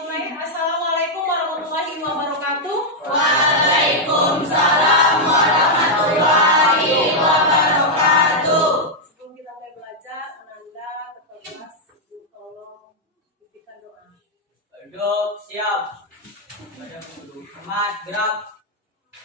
mulai. Assalamualaikum warahmatullahi wabarakatuh. Waalaikumsalam warahmatullahi wabarakatuh. Sebelum kita mulai belajar, Ananda kelas tolong berikan doa. Duduk, siap. Ahmad, gerak.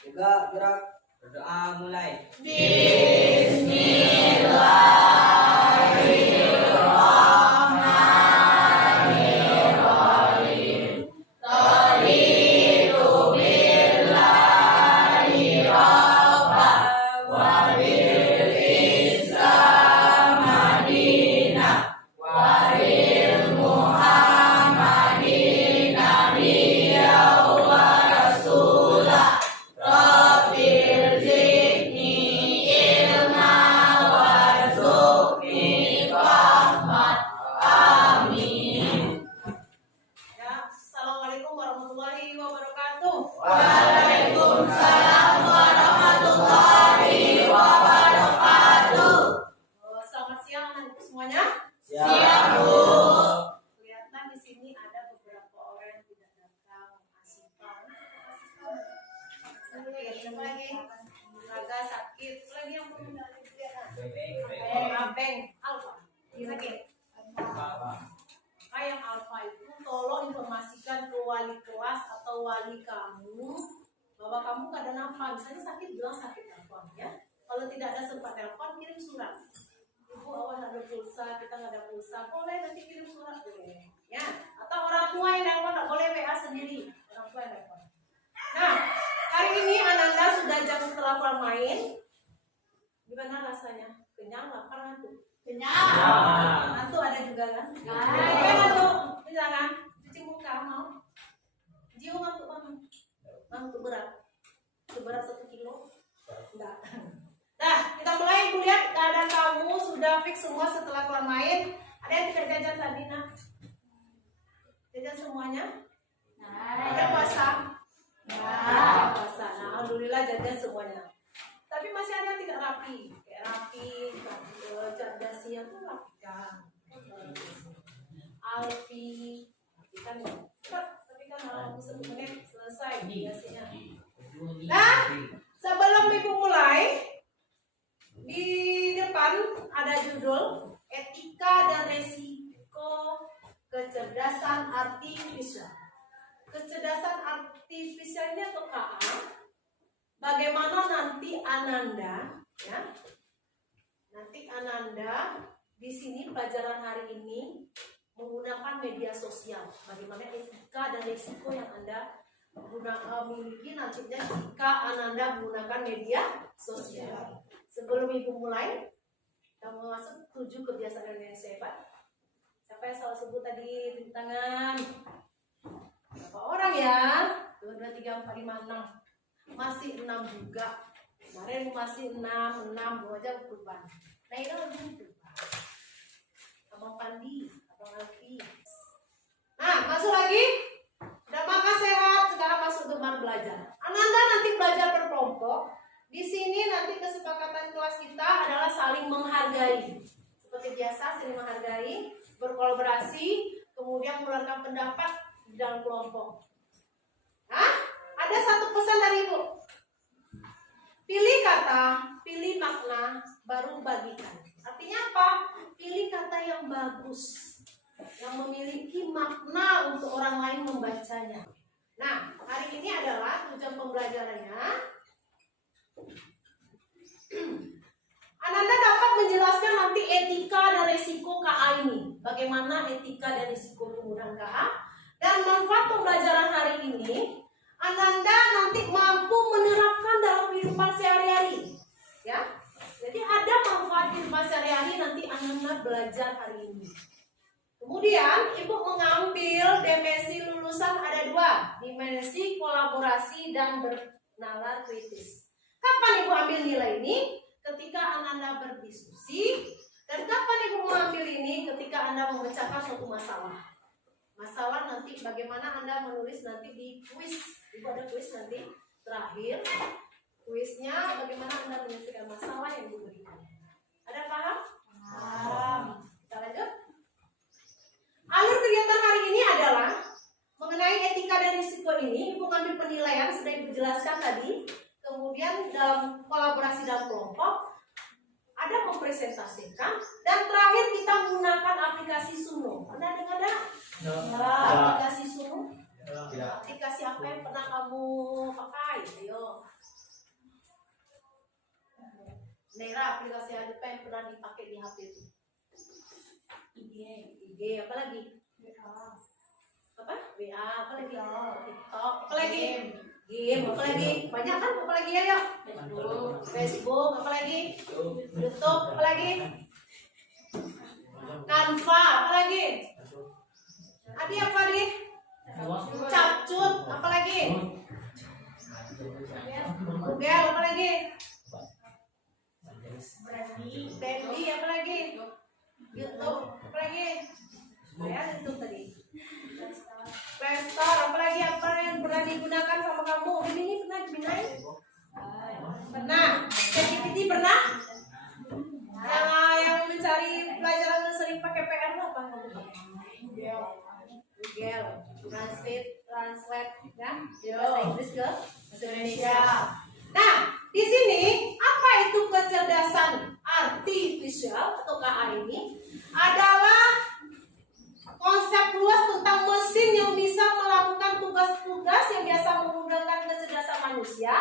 Juga gerak. Berdoa mulai. Bismillahirrahmanirrahim. Tariqu billahi rabba wa bil Islam madinah wa bil Muhammadin nabiyya wa rasulah. Rabbil zidni ilma warzuqni fahman. Amin. Ya, assalamualaikum warahmatullahi wabarakatuh. Waalaikumsalam warahmatullahi wabarakatuh. Selamat siang anak-anak semuanya. Siap, Bu. Kelihatan di sini ada beberapa orang yang tidak datang. Asisten. Sakit. Siapa lagi? Raga sakit. Lagi yang belum dari Abeng. Alfa. Sakit. Yang Alfa itu tolong informasikan ke wali kelas atau wali kamu bahwa kamu keadaan apa. Misalnya sakit, bilang sakit telepon ya. Kalau tidak ada sempat telepon, kirim surat. Ibu awas ada pulsa, kita nggak ada pulsa, boleh nanti kirim surat boleh ya. Atau orang tua yang telepon, nggak boleh WA sendiri, orang tua yang telepon. Nah, hari ini Ananda sudah jam setelah pulang main. Gimana rasanya? Kenyang, lapar, ngantuk? Kenyang. Ngantuk ada juga kan? Nah, ngantuk, misalkan cuci muka mau? Jiu ngantuk banget, ngantuk berat, seberat 1 kilo? Enggak. Nah, kita mulai. Ibu lihat keadaan kamu sudah fix semua setelah keluar main. Ada yang tidak jajan tadi, nak? Jajan semuanya? Ada puasa? Ada puasa. Nah, alhamdulillah jajan semuanya. Tapi masih ada yang tidak rapi. Kayak rapi, cerdasnya tuh rapikan. Alfi, rapikan ya. Tapi kan dalam 1 menit selesai biasanya. Nah, sebelum ibu mulai, di depan ada judul Etika dan Resiko Kecerdasan Artifisial. Kecerdasan artifisial ini atau KA, bagaimana nanti Ananda, ya, nanti Ananda di sini pelajaran hari ini menggunakan media sosial. Bagaimana etika dan resiko yang Anda miliki nantinya jika Ananda menggunakan media sosial. Sebelum ibu mulai, kita mau masuk 7 kebiasaan Indonesia hebat. Siapa yang salah sebut tadi? Tepuk tangan. Berapa orang ya? 2, 2, 3, 4, 5, 6. Masih 6 juga. Kemarin masih 6 baru aja berubah. Nah ini lebih berubah. Abang Pandi, Abang Alfi. Nah, masuk lagi. Udah makan sehat, sekarang masuk gemar belajar. Ananda nanti belajar berkelompok. Di sini nanti kesepakatan kelas kita adalah saling menghargai. Seperti biasa, saling menghargai, berkolaborasi, kemudian mengeluarkan pendapat di dalam kelompok. Nah, ada satu pesan dari Ibu. Pilih kata, pilih makna, baru bagikan. Artinya apa? Pilih kata yang bagus, yang memiliki makna untuk orang lain membacanya. Nah, hari ini adalah tujuan pembelajarannya. Ananda dapat menjelaskan nanti etika dan resiko KA ini. Bagaimana etika dan resiko penggunaan KA. Dan manfaat pembelajaran hari ini, Ananda nanti mampu menerapkan dalam kehidupan sehari-hari. Ya, jadi ada manfaat kehidupan sehari-hari nanti Ananda belajar hari ini. Kemudian Ibu mengambil dimensi lulusan ada 2, dimensi kolaborasi dan bernalar kritis. Kapan Ibu ambil nilai ini? Ketika Ananda berdiskusi. Dan kapan Ibu mengambil ini? Ketika Anda memecahkan suatu masalah. Masalah nanti bagaimana Anda menulis nanti di kuis. Ibu ada kuis nanti terakhir. Kuisnya bagaimana Anda menyelesaikan masalah yang Ibu berikan. Ada paham? Paham. Kita lanjut. Alur kegiatan hari ini adalah ini Ibu ngambil penilaian sudah Ibu jelaskan tadi. Kemudian dalam kolaborasi dalam kelompok ada mempresentasikan, dan terakhir kita menggunakan aplikasi Suno. Pernah dengar enggak? Aplikasi Suno? Aplikasi apa yang pernah kamu pakai? Ayo. Nera, aplikasi apa yang pernah dipakai di HP itu? IG, apa lagi? Apa? WA, apa lagi? TikTok, apa lagi? Game, apa lagi? Banyak kan? Apa lagi ya? Facebook, apa lagi? YouTube, apa lagi? Canva, apa lagi? Adi apa nih? Capcut, apa lagi? Google, apa lagi? Brandy, apa lagi? YouTube, apa lagi? Ya, YouTube tadi. Playstore, apa lagi? Apa yang pernah digunakan sama kamu? Ini pernah digunakan? Pernah. ChatGPT pernah? Yang mencari pelajaran sering pakai PR apa kamu? Google, Translate, ya, bahasa Inggris ke bahasa Indonesia. Nah, di sini apa itu kecerdasan artifisial atau KA ini? Adalah konsep luas tentang mesin yang bisa melakukan tugas-tugas yang biasa menggunakan kecerdasan manusia,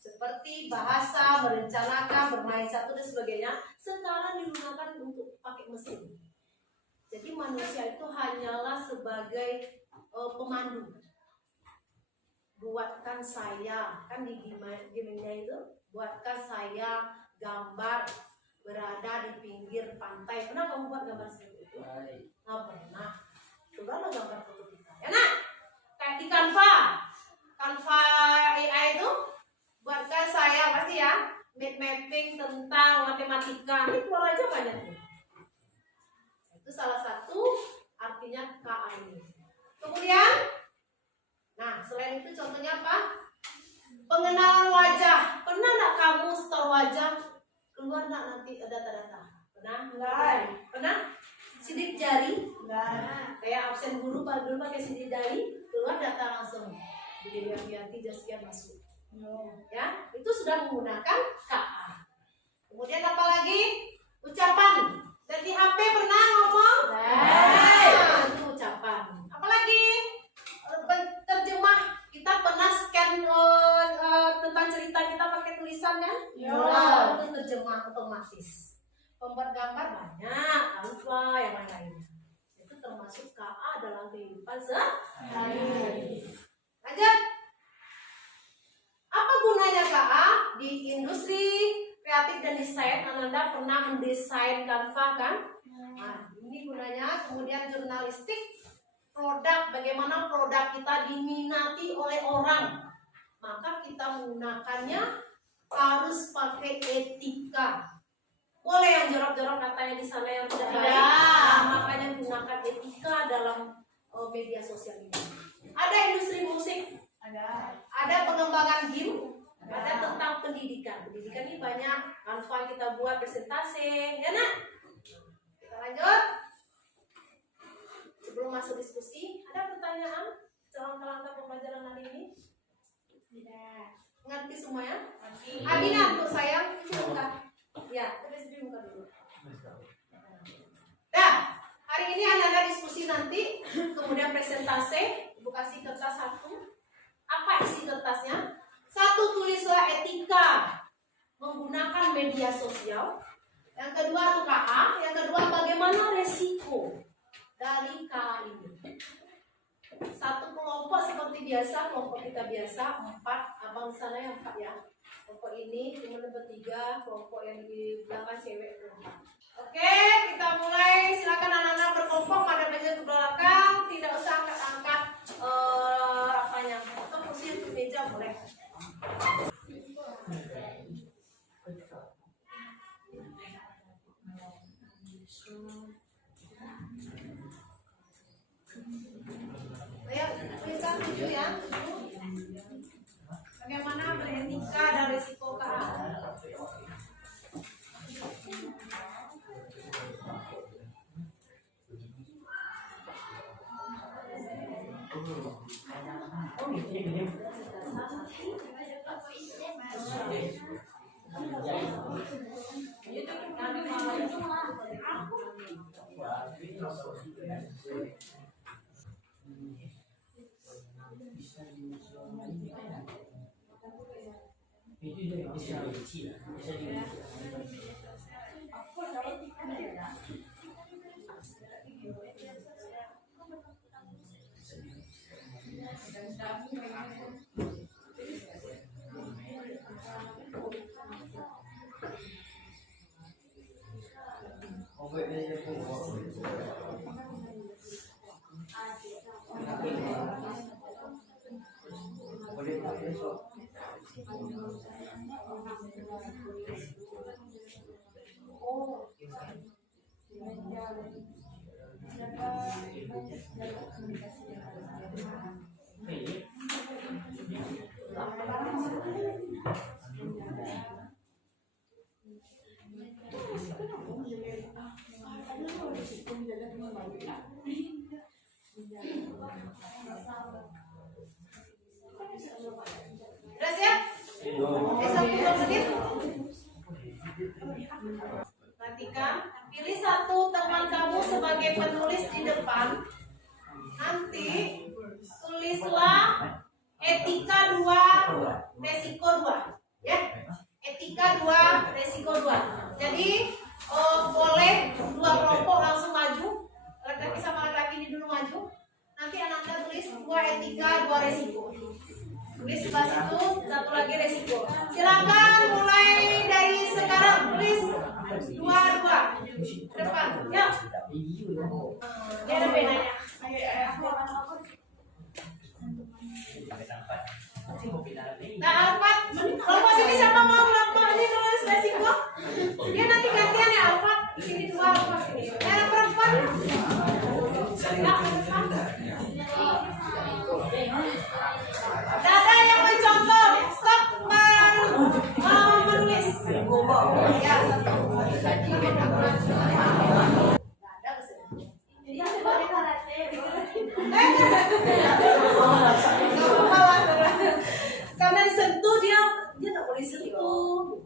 seperti bahasa, merencanakan, bermain catur dan sebagainya, sekarang digunakan untuk pakai mesin. Jadi manusia itu hanyalah sebagai pemandu. Buatkan saya, kan di game-nya itu, buatkan saya gambar berada di pinggir pantai. Pernah kamu buat gambar seperti itu? Nggak pernah. Coba gambar foto kita. Ya nak, kayak di Canva AI itu, buatkan saya pasti ya mapping tentang matematika. Ini keluar aja banyak nih. Itu salah satu artinya KA ini. Kemudian, nah selain itu contohnya apa? Pengenalan wajah. Pernah nggak kamu store wajah? Keluar nggak nanti data-data? Pernah? Pernah? Sidik jari? Kayak absen guru dulu pakai sidik jari, keluar data langsung. Jadi Yanti Jaskia masuk. Ya, itu sudah menggunakan KA. Kemudian apa lagi? Ucapan. Dari HP pernah ngomong? Nah, itu ucapan. Apalagi terjemah. Kita pernah scan tentang cerita kita pakai tulisan kan? Itu terjemah otomatis. Pembuat gambar banyak, Canva yang lain-lainnya. Itu termasuk KA dalam kehidupan sehari-hari. Lanjut. Apa gunanya KA di industri kreatif dan desain? Anda pernah mendesain Canva kan? Nah, ini gunanya. Kemudian jurnalistik, produk, bagaimana produk kita diminati oleh orang, maka kita menggunakannya harus pakai etika. Boleh yang jorok-jorok katanya di sana yang tidak baik, nah, makanya gunakan etika dalam media sosial ini. Ada industri musik, ada pengembangan game, ada tentang pendidikan. Pendidikan ini banyak, Canva kita buat presentasi, ya nak? Kita lanjut. Sebelum masuk diskusi, ada pertanyaan dalam kerangka pembelajaran hari ini? Tidak. Ngerti semuanya? Adina, untuk saya, buka. Ya, terus buka dulu. Nah, hari ini ada diskusi nanti, kemudian presentasi. Ibu kasih kertas satu. Apa isi kertasnya? Satu, tulislah etika menggunakan media sosial. Yang kedua itu KA. Yang kedua, bagaimana resiko dari KA ini. Satu kelompok seperti biasa, kelompok kita biasa 4, abang sana yang 4 ya. Kelompok ini cuma bertiga, kelompok yang di belakang cewek berempat. Oke, kita mulai. Silakan anak-anak berkelompok, pada meja ke belakang, tidak usah angkat-angkat apanya. Atau kursi di meja boleh. Ayo, tuliskan 7 ya. Bagaimana beretika dan risiko KA. Udah siap? Besok 10 menit. Perhatikan, pilih satu teman kamu sebagai penulis di depan. Nanti tulislah etika 2, resiko 2. Ya, etika 2, resiko 2. Jadi boleh dua kelompok langsung maju. Laki-laki sama laki-laki ini dulu maju. Nanti anak-anak tulis 2 etika, 2 resiko. Tulis sebelah situ, satu lagi resiko. Silakan mulai dari sekarang tulis 2 depan. Yuk. Dia ada bedanya. Nah, Alfat, kelompok sini siapa mau kelompok ini nulis resiko? Dia nanti gantian ya Alfat. Sini 2, Alfat sini. Yang perempuan. Dada yang mencontoh, stop menulis. Ya, karena disentuh dia nggak boleh sentuh.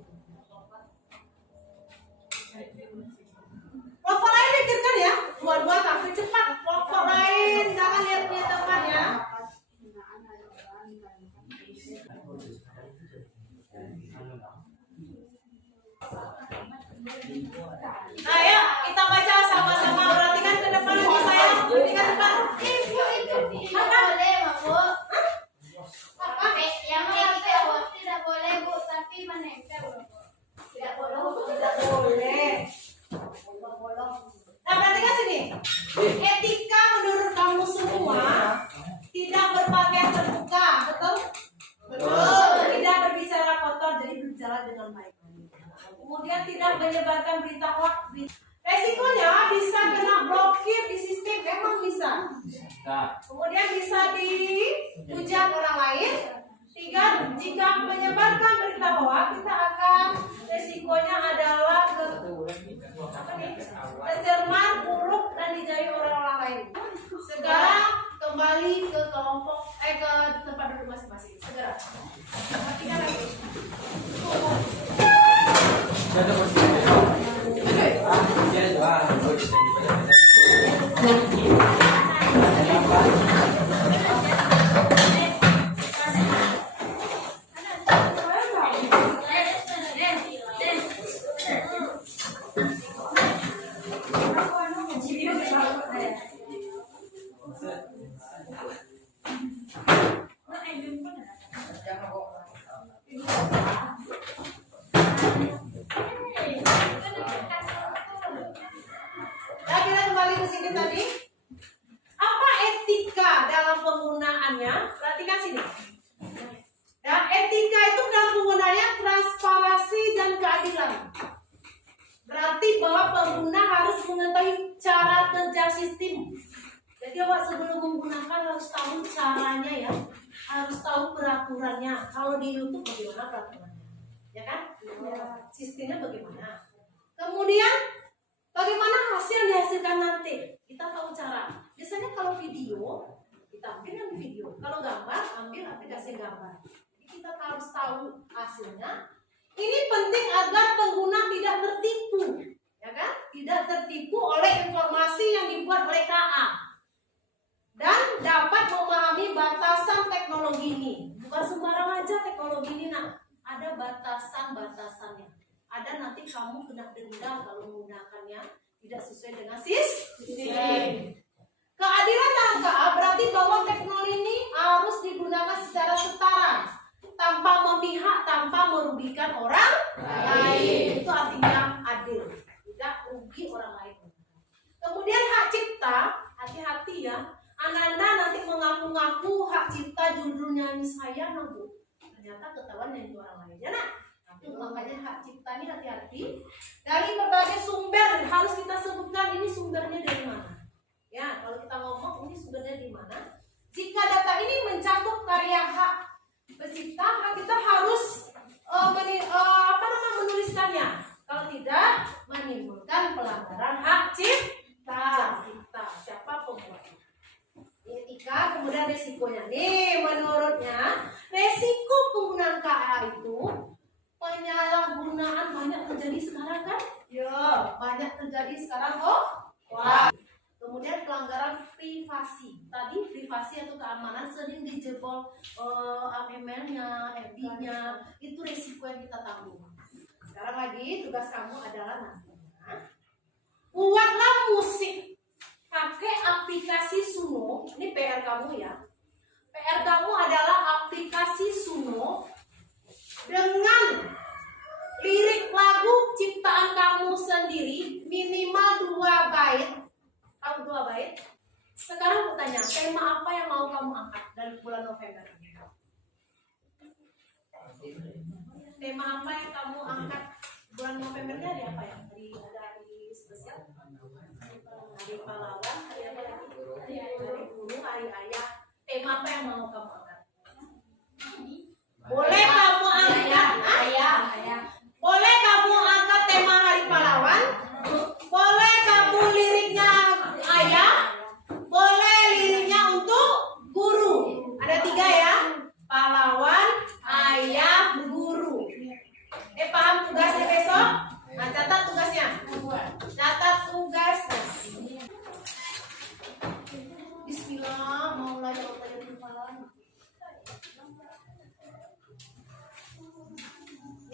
Kelompok lain pikirkan ya, dua-dua tapi cepat. Kelompok lain jangan lihat punya teman ya. Nah ya, kita baca sama-sama. Perhatikan ke depan lagi saya. Perhatikan depan. Apa? Boleh, Bu. Apa? Yang menempel tidak boleh, Bu, tapi menempel. Tidak boleh. Tidak boleh. Nah, perhatikan sini. Etika menurut kamu semua tidak berpakaian terbuka, betul? Betul. Tidak berbicara kotor, jadi berbicara dengan baik. Kemudian tidak menyebarkan berita hoax. Resikonya bisa kena blokir di sistem, memang bisa. Kemudian bisa dihujat orang lain. 3, jika menyebarkan berita hoax, kita akan resikonya adalah tercemar, buruk dan dijauhi orang-orang lain. Segera kembali ke kelompok, ke tempat duduk masing-masing. Segera. Perhatikan lagi. Nah, kita kembali ke sini tadi. Apa etika dalam penggunaannya? Perhatikan sini. Ya, etika itu dalam penggunaannya transparansi dan keadilan. Berarti bahwa pengguna harus mengetahui cara kerja sistem. Jadi awak sebelum menggunakan harus tahu caranya ya, harus tahu peraturannya. Kalau di YouTube bagaimana peraturannya, ya kan? Sistemnya bagaimana? Kemudian bagaimana hasil yang dihasilkan nanti? Kita tahu cara. Biasanya kalau video kita ditampilkan di video. Kalau gambar, ambil aplikasi gambar. Jadi kita harus tahu hasilnya. Ini penting agar pengguna tidak tertipu, ya kan? Tidak tertipu oleh informasi yang dibuat oleh KA dan dapat memahami batasan teknologi ini. Bukan sembarang aja teknologi ini, nak. Ada batasan-batasannya. Ada nanti kamu kena denda kalau menggunakannya tidak sesuai dengan sistem. Keadilan dalam KA berarti bahwa teknologi ini harus digunakan secara setara, tanpa memihak, tanpa merugikan orang lain. Itu artinya adil, tidak rugi orang lain. Kemudian hak cipta, hati-hati ya. Anda nanti mengaku-ngaku hak cipta judul nyanyi saya, Bu. Ternyata ketahuan nyanyi orang lain, ya nak? Itu makanya hak cipta ini hati-hati. Dari berbagai sumber harus kita sebutkan ini sumbernya dari mana. Ya, kalau kita ngomong ini sumbernya di mana. Jika data ini mencakup karya hak pencipta, kita harus menuliskannya. Kalau tidak, menimbulkan pelanggaran hak cipta. Siapa pembuatnya? Etika, kemudian resikonya. Nih, menurutnya resiko penggunaan KA itu penyalahgunaan banyak terjadi sekarang kan? Ya, banyak terjadi sekarang kok. Wah. Kemudian pelanggaran privasi. Tadi privasi atau keamanan sering dijebol emailnya, FB-nya. Itu resiko yang kita tanggung. Sekarang lagi tugas kamu adalah nantinya buatlah musik pakai aplikasi Suno. Ini PR kamu ya. PR kamu adalah aplikasi Suno dengan lirik lagu ciptaan kamu sendiri minimal 2 bait. Kamu 2 bait. Sekarang bertanya, tema apa yang mau kamu angkat dari bulan November? Tema apa yang kamu angkat bulan Novembernya? Hari apa ya? Hari spesial? Hari pahlawan, hari apa lagi? Hari guru, hari ayah. Tema apa yang mau kamu angkat? Boleh kamu angkat ayah. Boleh kamu angkat tema hari pahlawan. Boleh kamu liriknya ayah. Boleh liriknya untuk guru. Ada 3 ya. Pahlawan, ayah, guru. Paham tugasnya besok? Nah, catat tugasnya. Catat tugasnya. Bismillah, mau belajar dari pahlawan.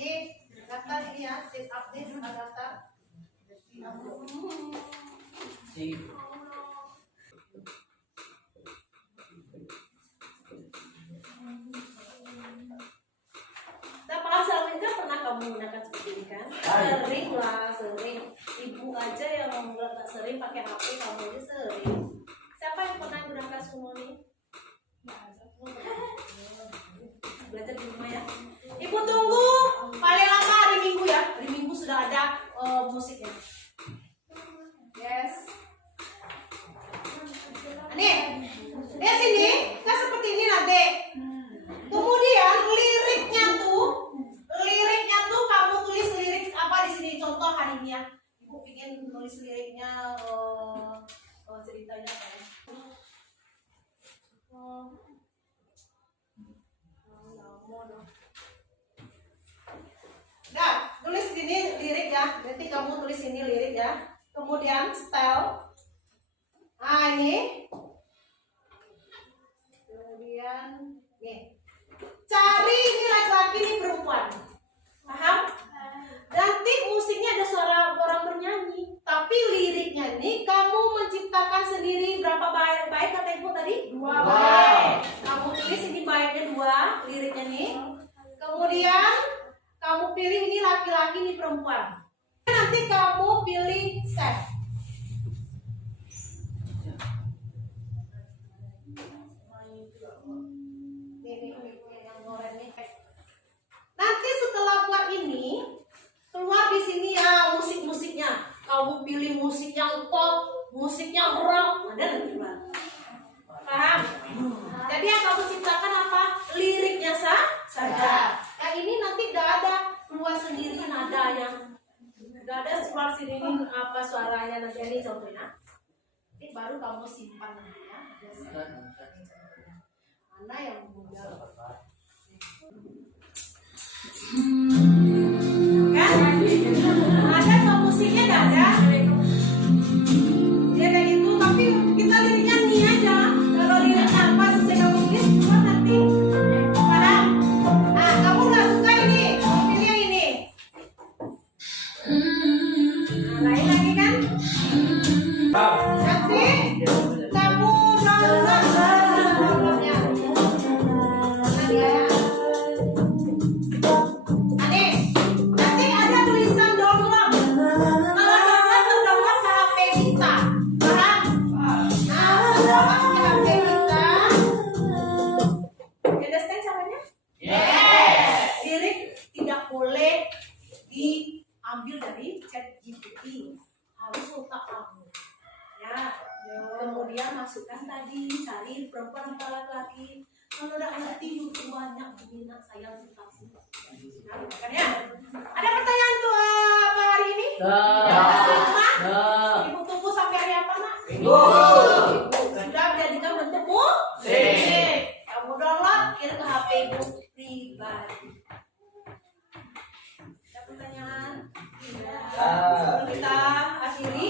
Nih, data ini ya, set update data. Pernah kamu menggunakan seperti ini kan? Sering lah, sering. Ibu aja yang nggak sering pakai HP, kamu aja sering. Siapa yang pernah gunakan Suno nih? Belajar di rumah ya. Ibu tunggu paling lama hari Minggu ya. Hari Minggu sudah ada musiknya. Yes. Nih, lihat sini, kan seperti ini nanti. Kemudian liriknya tuh kamu tulis lirik apa di sini? Contoh hari ini ya. Ibu ingin nulis liriknya ceritanya apa ya? Nah, tulis sini lirik ya. Nanti kamu tulis sini lirik ya. Kemudian style. Ah, ini. Kemudian nih. Cari ini laki-laki ini perempuan. Paham? Nanti musiknya ada suara orang bernyanyi, tapi liriknya nih kamu menciptakan sendiri. Berapa bait kata ibu tadi? 2 bait. Kamu tulis ini baitnya 2, liriknya nih. Kemudian kamu pilih ini laki-laki ini perempuan. Nanti kamu pilih save. Nanti setelah buat ini, keluar di sini ya musik-musiknya. Kamu pilih musik yang pop, musik yang rock, ada nanti keluar. Paham? Jadi yang kamu ciptakan apa? Liriknya saja. Yang ini nanti tidak ada keluar sendiri nadanya. Tidak ada keluar sendiri apa suaranya nanti ini contohnya. Nanti baru kamu simpan nanti ya. Kan? Ada kok musiknya nggak ada? Ya kayak gitu, tapi kita liriknya nih aja. Kalau liriknya apa sesuai kamu tulis, cuma nanti sekarang. Ah, kamu nggak suka ini, kamu pilih yang ini. Nah, lain lagi kan? Nanti kamu download downloadnya. Nanti ya. Nanti ada tulisan download. Kalau download ke HP kita, paham? Nah, download ke HP kita. Understand caranya? Lirik tidak boleh diambil dari ChatGPT, harus otak kamu. Ya, kemudian masukkan tadi, cari perempuan atau laki-laki. Kalau udah ngerti YouTube banyak minat saya untuk kamu. Nah, makanya ada pertanyaan tuh apa hari ini? Ibu tunggu sampai hari apa, Nak? Sudah jadikan bentukmu? Kamu download, kirim ke HP ibu pribadi. Ada pertanyaan? Tidak. Sebelum kita akhiri,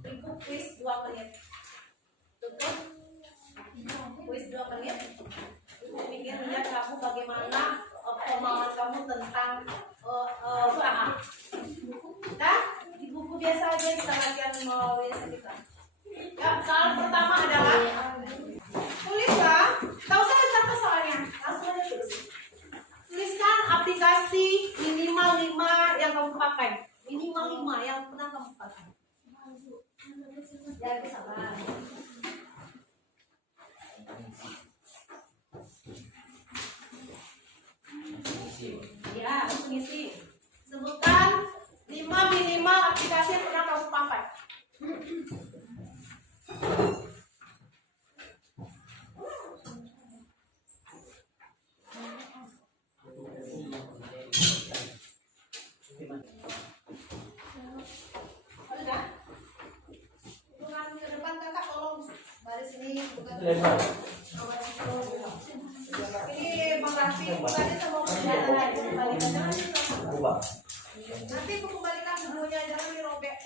ibu quiz 2 menit. Tutup. Quiz 2 menit. Ibu ingin lihat kamu bagaimana pemahaman kamu tentang usaha. Nah, di buku biasa aja kita latihan melalui kita. Ya, soal pertama adalah tulislah, tahu saya contoh soalnya, langsung aja tulis. Tuliskan aplikasi minimal 5 yang kamu pakai. Minimal 5 yang pernah kamu pakai. Ya, bisa lah. Ya, harus ngisi. Sebutkan 5 minimal aplikasi yang pernah kamu pakai. Udah? Bukan ke depan kakak, tolong baris ini bukan. Ini Bang Rafi, bukannya sama penjara nanti aku kembalikan bukunya, jangan dirobek.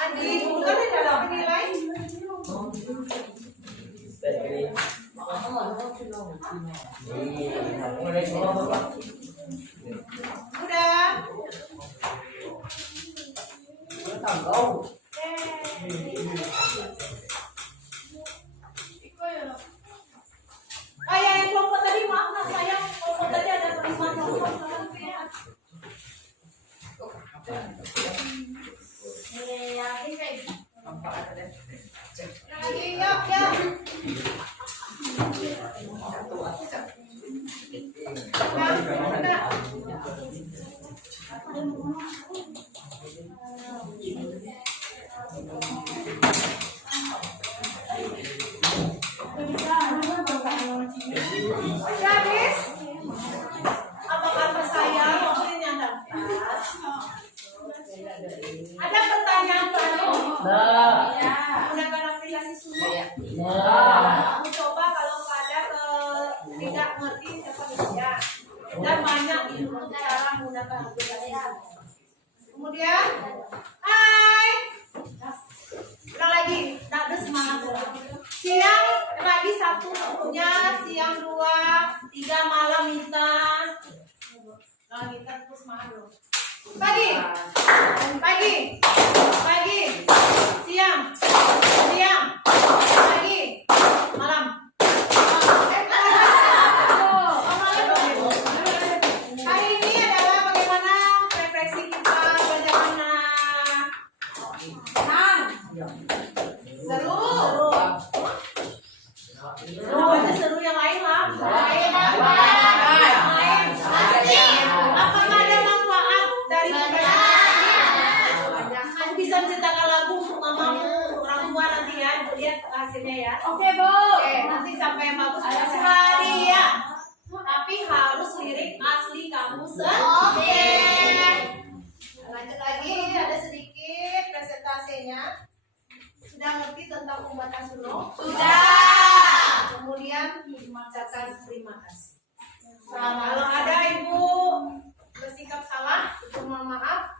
Adi, bukannya tidak dapat nilai? Udah. Oh ya, yang kelompok tadi maaf Nak, saya kelompok tadi ada tulisan kelompok lagi, yuk, yuk. Habis? Apa kata saya? Waktunya tas. Ada pertanyaan baru? Ya, menggunakan aplikasi Sumo. Kamu coba kalau pada tidak ngerti apa ya. Dan banyak di YouTube cara menggunakan aplikasi Sumo. Kemudian, hai. Ulang lagi, tak ada semangat. Siang lagi 1 punya, siang 2, 3 malam minta. Kalau minta terus malam. Pagi, pagi, pagi, siang, siang, pagi, malam. Hari ini adalah bagaimana refleksi kita, bagaimana senang, seru. Ada seru yang lain lah. Lain apa? Lain. Asik. Apakah ada manfaat dari pertanyaan? Kamu bisa menciptakan lagu untuk mamamu, orang tua nanti ya. Lihat hasilnya ya. Oke, Bu. Oke, nanti sampai yang bagus kasih hadiah. Tapi harus lirik asli kamu sendiri. Sudah ngerti tentang umat Asuno? Sudah. Kemudian mengucapkan terima kasih. Kalau ada ibu bersikap salah, itu mohon maaf.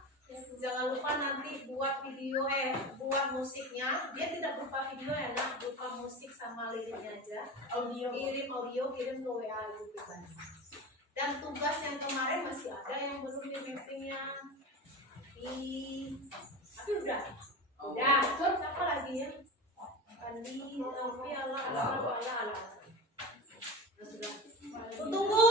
Jangan lupa nanti buat video buat musiknya. Dia tidak berupa video ya, nak, berupa musik sama liriknya aja. Kirim audio, kirim ke WA ibu pribadi. Dan tugas yang kemarin masih ada yang belum di mappingnya. Tapi udah. Terus apa lagi ya? Andi, Allah, Allah. Sudah. Tunggu.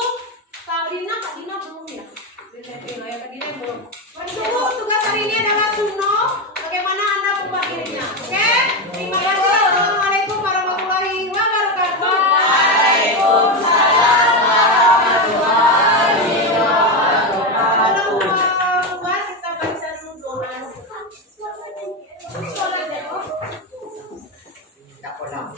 Kak Dina belum ya? Kak Dina belum. Tunggu, tugas hari ini adalah suno. Bagaimana Anda membahirnya? Oke? Terima kasih. Assalamualaikum warahmatullahi wabarakatuh. Waalaikumsalam warahmatullahi wabarakatuh. Kalau puas kita baca dulu doa. Tak pernah.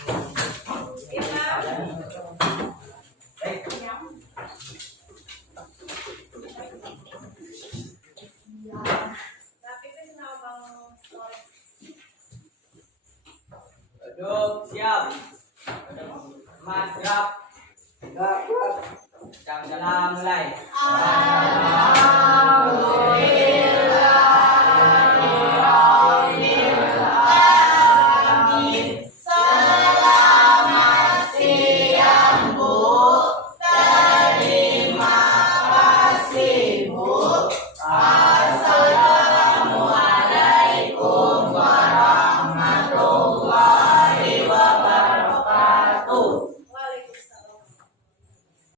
Duduk siap. Madhab. Jam jalan mulai.